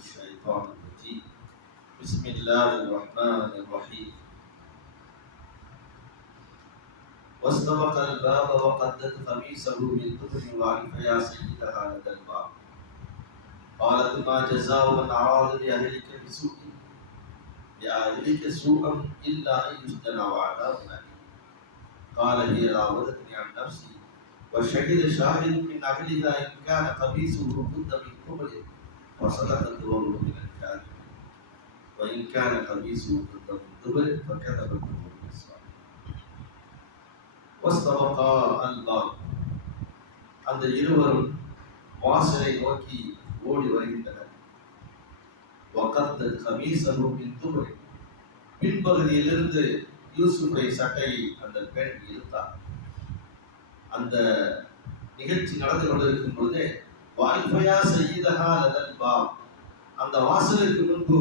الشيطان الرجيم. بسم الله الرحمن الرحيم. واستبق الباب وقدت قميصه من دبر وعرف يا سيدها لدى الباب. قالت ما جزاء من أراد بأهلك بسوء؟ بأهلك سوءا إلا أن يسجن وعذاب قال هي راودتني عن نفسي وشهد شاهد من أهلها إن كان قميصه قد من قبل وصدقت وهو من الكاذب وإن كان قميصه قد من دبر فكذبت وهو من الصادق واستبقا الباب அந்த இருவரும் வாசலை நோக்கி ஓடி வருகின்றனர் வக்கத்து கமீசரு மின் துபுரி பின்பகுதியிலிருந்து யூசுஃபை சட்டையை அந்த பெண் இழுத்தார் அந்த நிகழ்ச்சி நடந்து கொண்டிருக்கும் பொழுதே வால்பயா செய்தகா லதல் அந்த வாசலுக்கு முன்பு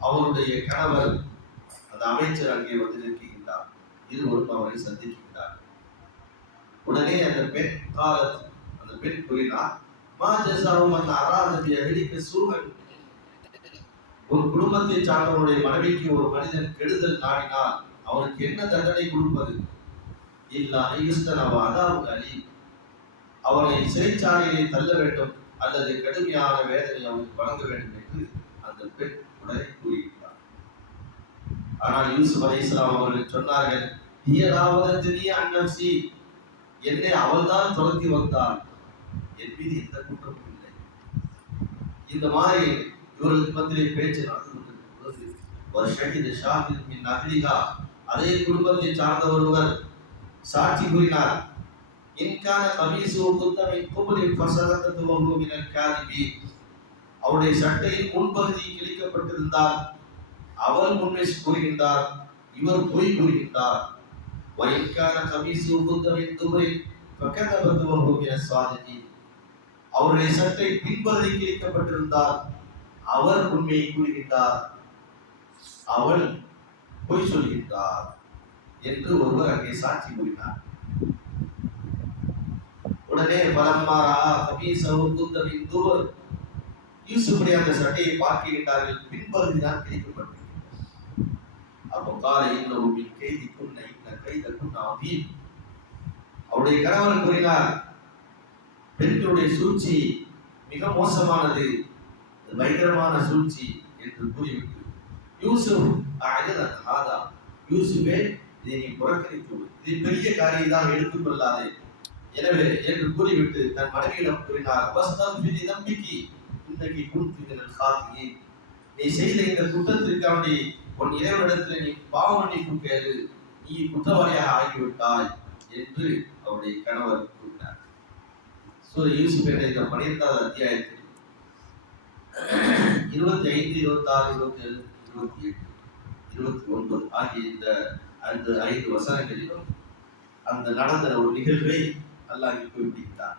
அவருடைய கணவர் அந்த அமைச்சர் அங்கே வந்து நிற்கின்றார். இருவரும் அவரை சந்திக்கின்றார். உடனே அந்த பெண் காலத் அந்த பெண் கூறினார் மா ஜசாவும் அந்த அராதபிய வெடிக்க சூழல் ஒரு குடும்பத்தை சார்ந்தவருடைய மனைவிக்கு ஒரு மனிதன் கெடுதல் நாடினால் அவனுக்கு என்ன தண்டனை கொடுப்பது? இல்லா ஐயுஸ்தனவா அதாவது அலி அவனை சிறைச்சாலையிலே தள்ள வேண்டும் அல்லது கடுமையான வேதனை அவனுக்கு வழங்க வேண்டும் என்று அந்த பெண் உடனே கூறியிருக்கிறார் ஆனால் யூசுப் அலை இஸ்லாம் அவர்கள் சொன்னார்கள் ஈயராவதத்தினே அன்னம்சி என்னை அவள்தான் துரத்தி வந்தாள். என் மீது எந்த குற்றமும் இல்லை. இந்த மாதிரி இவர்களுக்கு மத்தியிலே பேச்சு நடந்து கொண்டிருக்கும் ஒரு ஷஹீத் ஷாஹித் மின் நகரிகா அதே குடும்பத்தை சார்ந்த ஒருவர் சாட்சி கூறினார். இன்கான கமீசு குத்தமின் குபலின் ஃபசதத்து வஹு மினல் காதிபி அவருடைய சட்டையின் முன்பகுதி கிழிக்கப்பட்டிருந்தால் அவர் உண்மை கூறுகின்றார். இவர் பொய் கூறுகின்றார். வயிற்கான கமீசு குத்தமின் துபரின் ஃபகதபத்து வஹு மினல் சாதிகி அவருடைய சட்டை பின்பகுதி கிழிக்கப்பட்டிருந்தால் அவர் உண்மையை கூறுகின்றார். அவள் பொய் சொல்கின்றார் என்று ஒருவர் அங்கே சாட்சி கூறினார். உடனே பலம்மாரா கபீசவு குந்தமின் தூர் யூசுஃபுடைய அந்த சட்டையை பார்க்கின்றார்கள் பின்பகுதி தான் கிழிக்கப்பட்டது அப்போ காலை இன்னும் மின் கைதி குன்னை இந்த கைத குன்னாவீன் அவருடைய கணவன் கூறினார் பெண்களுடைய சூழ்ச்சி மிக மோசமானது. பயங்கரமான சூழ்ச்சி என்று கூறிவிட்டு யூசுப் ஆதா யூசுஃபே இதை நீ புறக்கணித்து இது பெரிய காரியம் தான் எடுத்துக்கொள்ளாதே எனவே என்று கூறிவிட்டு தன் மனைவியிடம் கூறினார் வஸ்தம் விதி நம்பிக்கை இன்னைக்கு குன்றினர் காத்தியே. நீ செய்த இந்த குற்றத்திற்காண்டி உன் இறைவனிடத்தில் நீ பாவ மன்னிப்பு கேளு. நீ குற்றவாளியாக ஆகிவிட்டாய் என்று அவருடைய கணவர் கூறினார். சூரிய யூசுப் என்ற இந்த பனிரெண்டாவது அத்தியாயத்தில் இருபத்தி ஐந்து இருபத்தி ஆறு இருபத்தி ஏழு இருபத்தி எட்டு இருபத்தி ஒன்பது ஆகிய இந்த அந்த ஐந்து வசனங்களிலும் அந்த நடந்த ஒரு நிகழ்வை அல்லாஹ் குறிப்பிட்டார்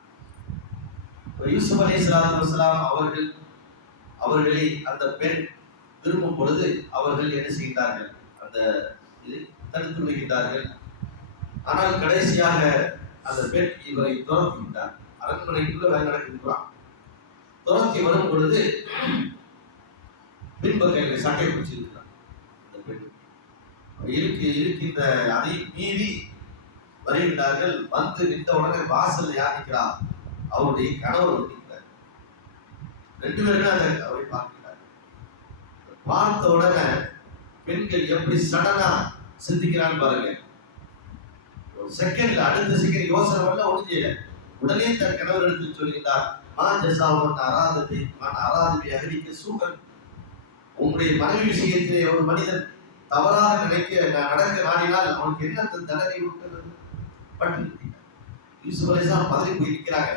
யூசுப் அலி சலாத்துலாம் அவர்கள் அவர்களை அந்த பெண் விரும்பும் பொழுது அவர்கள் என்ன செய்கிறார்கள் அந்த இது தடுத்து விடுகின்றார்கள். ஆனால் கடைசியாக அந்த பெண் இவரை துரத்துகின்றார் அரண்மனைக்குள்ள வேலை நடக்கின்றான் துரத்தி வரும் பொழுது பின்பக்கையில் சட்டை பிடிச்சிருக்கிறான் அந்த பெண். இருக்கு இருக்கின்ற அதை மீறி வருகின்றார்கள் வந்து நின்ற உடனே வாசல் யார் நிற்கிறா அவருடைய கணவர் வந்து நிற்கிறார். ரெண்டு பேருமே அந்த அவரை பார்க்கிறார் பார்த்த உடனே பெண்கள் எப்படி சடனா சிந்திக்கிறான்னு பாருங்க. ஒரு செகண்ட்ல அடுத்த செகண்ட் யோசனை வரல ஒண்ணு உடனே தன் கணவர் எடுத்து சொல்கிறார் மா ஜசாவன் அராதபி மான் அராதபி அகலிக்க சூகன் உங்களுடைய மனைவி விஷயத்திலே ஒரு மனிதன் தவறாக நினைக்க நடக்க நாடினால் அவனுக்கு என்ன தண்டனை கொடுக்கிறது பட்டு நிறுத்திட்டார். யூசுப் அலைஹிஸ்ஸலாம் பதறி போய் நிற்கிறாங்க.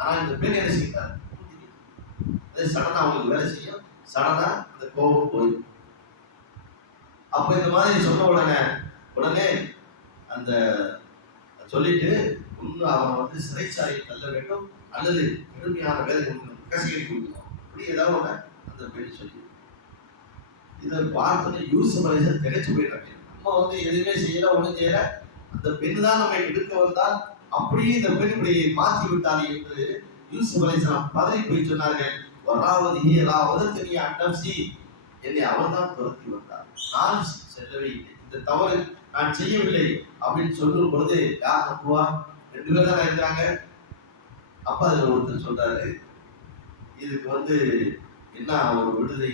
ஆனால் இந்த பெண் என்ன செய்கிறார்? அது சடனா அவங்களுக்கு வேலை செய்யும். சடனாக அந்த கோபம் போயிடும் அப்போ இந்த மாதிரி சொன்ன உடனே உடனே அந்த சொல்லிட்டு ஒன்று அவன் வந்து சிறைச்சாலையை தள்ள வேண்டும் அல்லது கடுமையான வேலை கொடுக்கணும் கசிகடி கொடுக்கணும். இப்படி ஏதாவது ஒண்ணு அந்த பெண் சொல்லி. இதை பார்த்தோன்னே யூசுப் அலைஹிஸ்ஸலாம் திகைச்சு போயிட்டாங்க நம்ம வந்து எதுவுமே செய்யல ஒண்ணும் செய்யல. அந்த பெண் தான் நம்மை எடுக்க வந்தால் அப்படியே இந்த பெண் இப்படி மாற்றி விட்டார் என்று யூசுப் அலைஹிஸ்ஸலாம் பதவி போய் சொன்னார்கள். வராவதிஹி ராவதத்தனி அன்னப்சி என்னை அவர்தான் துரத்தி வந்தார் நான் செல்லவே இல்லை. இந்த தவறு நான் செய்யவில்லை அப்படின்னு சொல்லும் பொழுது யார் தப்புவா ரெண்டு பேர் தான் இருக்கிறாங்க. அப்ப அதுல ஒருத்தர் சொல்றாரு. இதுக்கு வந்து என்ன ஒரு விடுதலை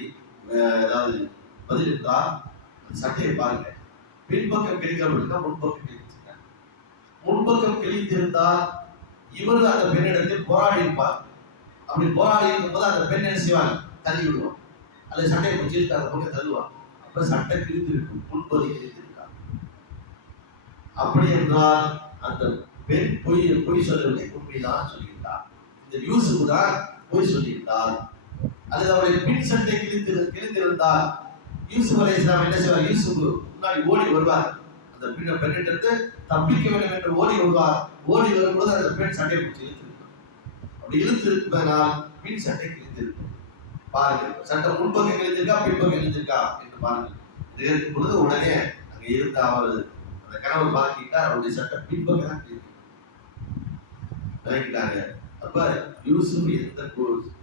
ஏதாவது பதில் என்றால் அந்த சட்டையை பாருங்க. பின்பக்கம் கிழிக்கப்பட்டிருக்கா முன்பக்கம் கிழிச்சிருக்காங்க. முன்பக்கம் கிழித்திருந்தால் இவர் அந்த பெண்ணிடத்தில் போராடி இருப்பார். அப்படி போராடி இருக்கும்போது அந்த பெண் என்ன செய்வாங்க? தள்ளி விடுவான் அல்லது சட்டையை பிடிச்சிட்டு அந்த பக்கம் தள்ளுவான் அப்ப சட்டை கிழித்திருக்கும். முன்பதி கிழித்திருக்கா. அப்படி என்றால் அந்த பெண் பொய் பொய் சொல்லவில்லை உண்மைதான் சொல்லியிருந்தார் இந்த யூசுக்கு தான் பொய் சொல்லியிருந்தார் அல்லது அவருடைய பின் சட்டை கிழித்து கிழித்திருந்தால் யூசுப் அலை இஸ்லாம் என்ன செய்வார்? யூசுப் முன்னாடி ஓடி வருவார். அந்த பெண்ணை பெண்ணிட்டு தப்பிக்க வேண்டும் என்று ஓடி வருவார். ஓடி வரும்போது அந்த பெண் சட்டை பிடிச்சி இழுத்திருக்கும் அப்படி இழுத்திருப்பதனால் பின் சட்டை கிழிந்திருக்கும். பாருங்கள் சட்டம் முன்பக்கம் கிழிந்திருக்கா பின்பக்கம் எழுந்திருக்கா என்று பாருங்கள். இது இருக்கும் பொழுது உடனே அங்க இருந்த அவர் அந்த கணவர் பார்க்கிட்டார் அவருடைய சட்டம் பின்பக்கம் தான் கிழிந்திருக்கு அப்ப யூசுப் எந்த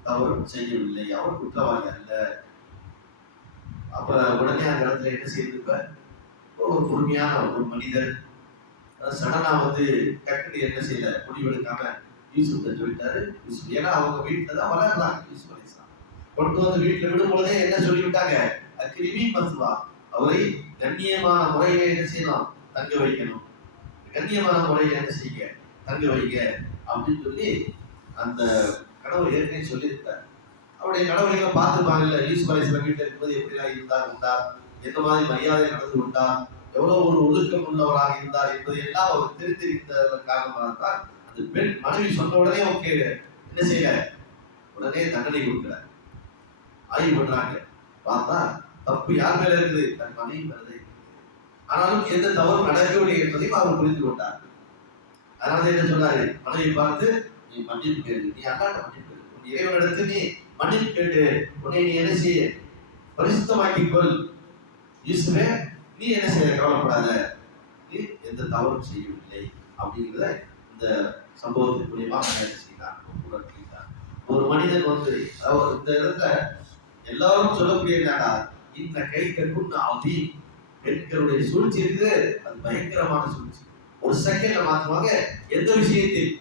தவறும் செய்யவில்லை. அவர் குற்றவாளி அல்ல. அப்ப உடனே அந்த இடத்துல என்ன செய்திருப்பார்? ஒரு பொறுமையான ஒரு மனிதர் சடனா வந்து டக்குனு என்ன செய்யல முடிவெடுக்காம யூசுப் சொல்லிட்டாரு. யூசுப் ஏன்னா அவங்க வீட்டுல தான் வளர்றாங்க யூசுப் அலிஸ்லாம் கொண்டு வந்து வீட்டுல விடும் பொழுதே என்ன சொல்லிவிட்டாங்க? கிருமி மசுவா அவரை கண்ணியமான முறையில என்ன செய்யணும் தங்க வைக்கணும். கண்ணியமான முறையில என்ன செய்யுங்க? தங்க வைங்க. அப்படின்னு சொல்லி அந்த கடவுள் ஏற்கனவே சொல்லியிருக்கார் அவருடைய கணவர்களை பார்த்துருப்பாங்கல்ல யூசுப் அலிஸ்லாம் வீட்டில் இருக்கும்போது எப்படிலாம் இருந்தார் இருந்தார் எந்த மாதிரி மரியாதை நடந்து கொண்டார் எவ்வளவு ஒரு ஒழுக்கம் உள்ளவராக இருந்தார் என்பதை எல்லாம் அவர் தெரிந்திருந்ததன் காரணமாக தான் அந்த பெண் மனைவி சொன்ன உடனே ஓகே என்ன செய்யல உடனே தண்டனை கொடுக்கிறார். ஆய்வு பண்றாங்க. பார்த்தா தப்பு யார் மேல இருக்குது? தன் மனைவி மேலே ஆனாலும் எந்த தவறும் நடக்கவில்லை என்பதையும் அவர் புரிந்து கொண்டார். அதனால என்ன சொன்னாரு? மனைவி பார்த்து நீ மன்னிப்பு கேளு. நீ அண்ணாட்ட மன்னிப்பு கேளு. உன் இறைவனிடத்தில் நீ மன்னிப்பு கேட்டு உன்னை நீ என்ன செய்ய? பரிசுத்தமாக்கிக் கொள். யூசுவே நீ என்ன செய்ய கவலைப்படாத. நீ எந்த தவறும் செய்யவில்லை. அப்படிங்கிறத இந்த சம்பவத்தின் மூலியமாக என்ன செய்தான். ஒரு மனிதன் வந்து அவர் இந்த இடத்துல எல்லாரும் சொல்லக்கூடிய என்னடா இந்த கை கற்கும் அதி பெண்களுடைய சூழ்ச்சி இருக்குது. அது பயங்கரமான சூழ்ச்சி. ஒரு செகண்ட்ல மாத்துவாங்க எந்த விஷயத்தில்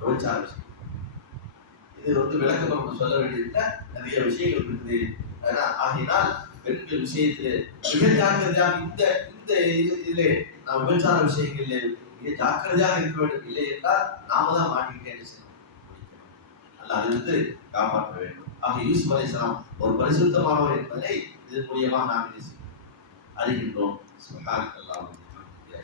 விபச்சார விஷயம் இது வந்து விளக்கம் நம்ம சொல்ல வேண்டியதுல நிறைய விஷயங்கள் இருக்குது. ஆகினால் பெண்கள் விஷயத்துல மிக ஜாக்கிரதையாக இந்த இந்த இதிலே நாம் விபச்சார விஷயங்களிலே மிக ஜாக்கிரதையாக இருக்க வேண்டும். இல்லை என்றால் நாம தான் மாட்டிக்கிட்டே அல்ல அதிலிருந்து காப்பாற்ற வேண்டும். ஆக யூசுப் அலைஹிஸ்ஸலாம் ஒரு பரிசுத்தமானவர் என்பதை இதன் மூலியமாக நாம் அறிகின்றோம். சுப்ஹானல்லாஹ் வபிஹம்திஹி